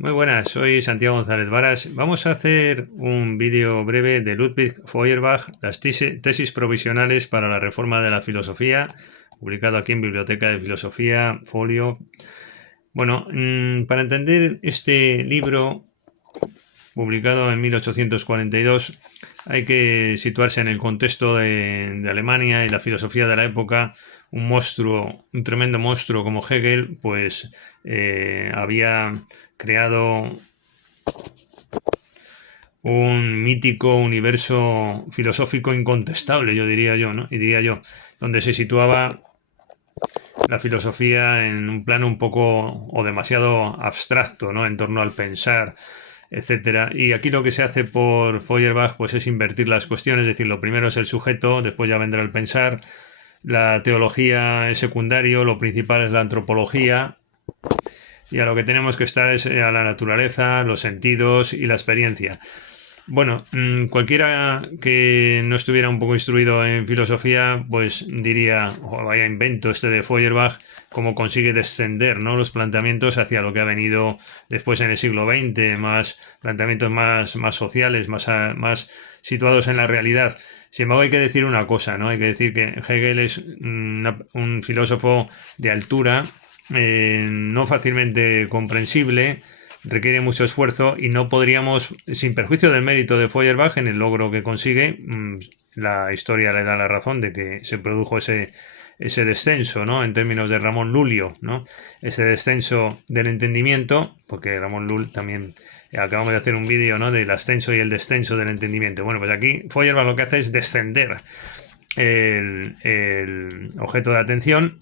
Muy buenas, soy Santiago González Varas. Vamos a hacer un vídeo breve de Ludwig Feuerbach, las tesis provisionales para la reforma de la filosofía, publicado aquí en Biblioteca de Filosofía, folio. Bueno, para entender este libro, publicado en 1842, hay que situarse en el contexto de Alemania y la filosofía de la época. Un monstruo, un tremendo monstruo como Hegel, pues había creado un mítico universo filosófico incontestable, yo diría yo, ¿no? Y diría yo, donde se situaba la filosofía en un plano un poco o demasiado abstracto, ¿no? En torno al pensar, etcétera. Y aquí lo que se hace por Feuerbach pues es invertir las cuestiones, es decir, lo primero es el sujeto, después ya vendrá el pensar, la teología es secundario, lo principal es la antropología, y a lo que tenemos que estar es a la naturaleza, los sentidos y la experiencia. Bueno, cualquiera que no estuviera un poco instruido en filosofía, pues diría, oh, vaya invento este de Feuerbach, cómo consigue descender, ¿no?, los planteamientos hacia lo que ha venido después en el siglo XX, más planteamientos más sociales, más situados en la realidad. Sin embargo, hay que decir una cosa, ¿no? Hay que decir que Hegel es un filósofo de altura, no fácilmente comprensible, requiere mucho esfuerzo y no podríamos, sin perjuicio del mérito de Feuerbach en el logro que consigue, la historia le da la razón de que se produjo ese descenso, ¿no?, en términos de Ramón Lulio, ¿no?, ese descenso del entendimiento, porque Ramón Lull también acabamos de hacer un vídeo, ¿no?, del ascenso y el descenso del entendimiento. Bueno, pues aquí Feuerbach lo que hace es descender el objeto de atención.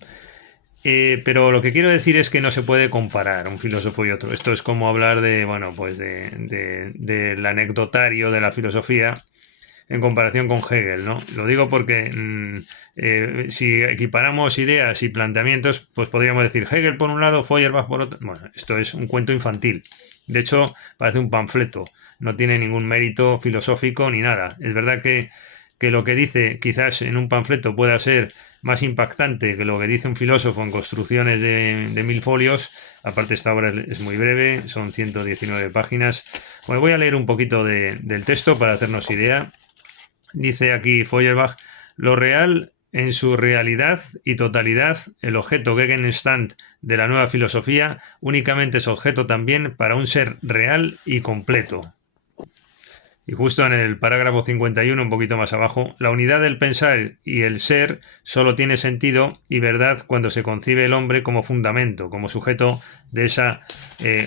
Pero lo que quiero decir es que no se puede comparar un filósofo y otro. Esto es como hablar de, bueno, pues del anecdotario de la filosofía en comparación con Hegel, ¿no? Lo digo porque si equiparamos ideas y planteamientos, pues podríamos decir Hegel por un lado, Feuerbach por otro. Bueno, esto es un cuento infantil. De hecho, parece un panfleto. No tiene ningún mérito filosófico ni nada. Es verdad que lo que dice quizás en un panfleto pueda ser más impactante que lo que dice un filósofo en construcciones de 1000 folios. Aparte, esta obra es muy breve, son 119 páginas. Bueno, voy a leer un poquito del texto para hacernos idea. Dice aquí Feuerbach: lo real en su realidad y totalidad, el objeto Gegenstand de la nueva filosofía, únicamente es objeto también para un ser real y completo. Y justo en el parágrafo 51, un poquito más abajo, la unidad del pensar y el ser solo tiene sentido y verdad cuando se concibe el hombre como fundamento, como sujeto de esa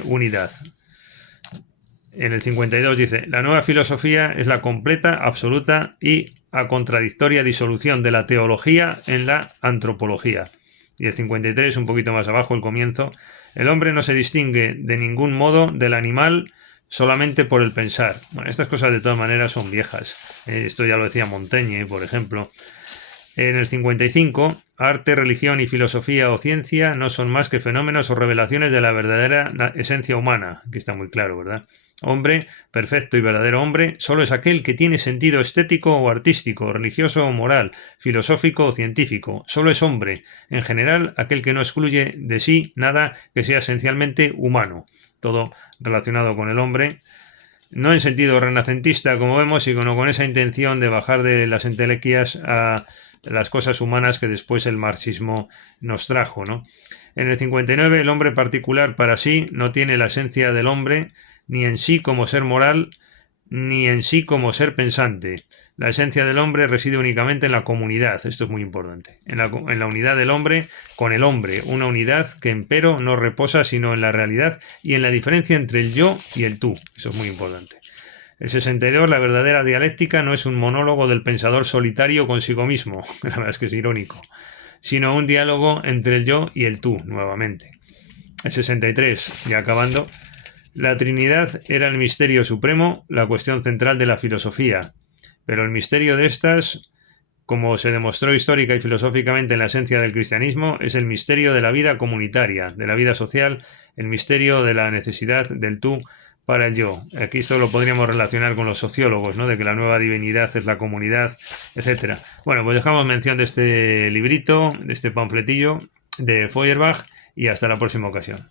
unidad. En el 52 dice: la nueva filosofía es la completa, absoluta y a contradictoria disolución de la teología en la antropología. Y el 53, un poquito más abajo, el comienzo: el hombre no se distingue de ningún modo del animal solamente por el pensar. Bueno, estas cosas de todas maneras son viejas. Esto ya lo decía Montaigne, por ejemplo. En el 55, arte, religión y filosofía o ciencia no son más que fenómenos o revelaciones de la verdadera esencia humana. Aquí está muy claro, ¿verdad? Hombre, perfecto y verdadero hombre, solo es aquel que tiene sentido estético o artístico, religioso o moral, filosófico o científico. Solo es hombre, en general, aquel que no excluye de sí nada que sea esencialmente humano. Todo relacionado con el hombre, no en sentido renacentista, como vemos, sino con esa intención de bajar de las entelequias a las cosas humanas que después el marxismo nos trajo, ¿no? En el 59, el hombre particular para sí no tiene la esencia del hombre, ni en sí como ser moral, ni en sí como ser pensante. La esencia del hombre reside únicamente en la comunidad, esto es muy importante, en la unidad del hombre con el hombre, una unidad que empero no reposa sino en la realidad y en la diferencia entre el yo y el tú, eso es muy importante. El 62, la verdadera dialéctica no es un monólogo del pensador solitario consigo mismo, la verdad es que es irónico, sino un diálogo entre el yo y el tú, nuevamente. El 63, ya acabando, la Trinidad era el misterio supremo, la cuestión central de la filosofía, pero el misterio de estas, como se demostró histórica y filosóficamente en la esencia del cristianismo, es el misterio de la vida comunitaria, de la vida social, el misterio de la necesidad del tú para el yo. Aquí esto lo podríamos relacionar con los sociólogos, ¿no?, de que la nueva divinidad es la comunidad, etcétera. Bueno, pues dejamos mención de este librito, de este panfletillo de Feuerbach, y hasta la próxima ocasión.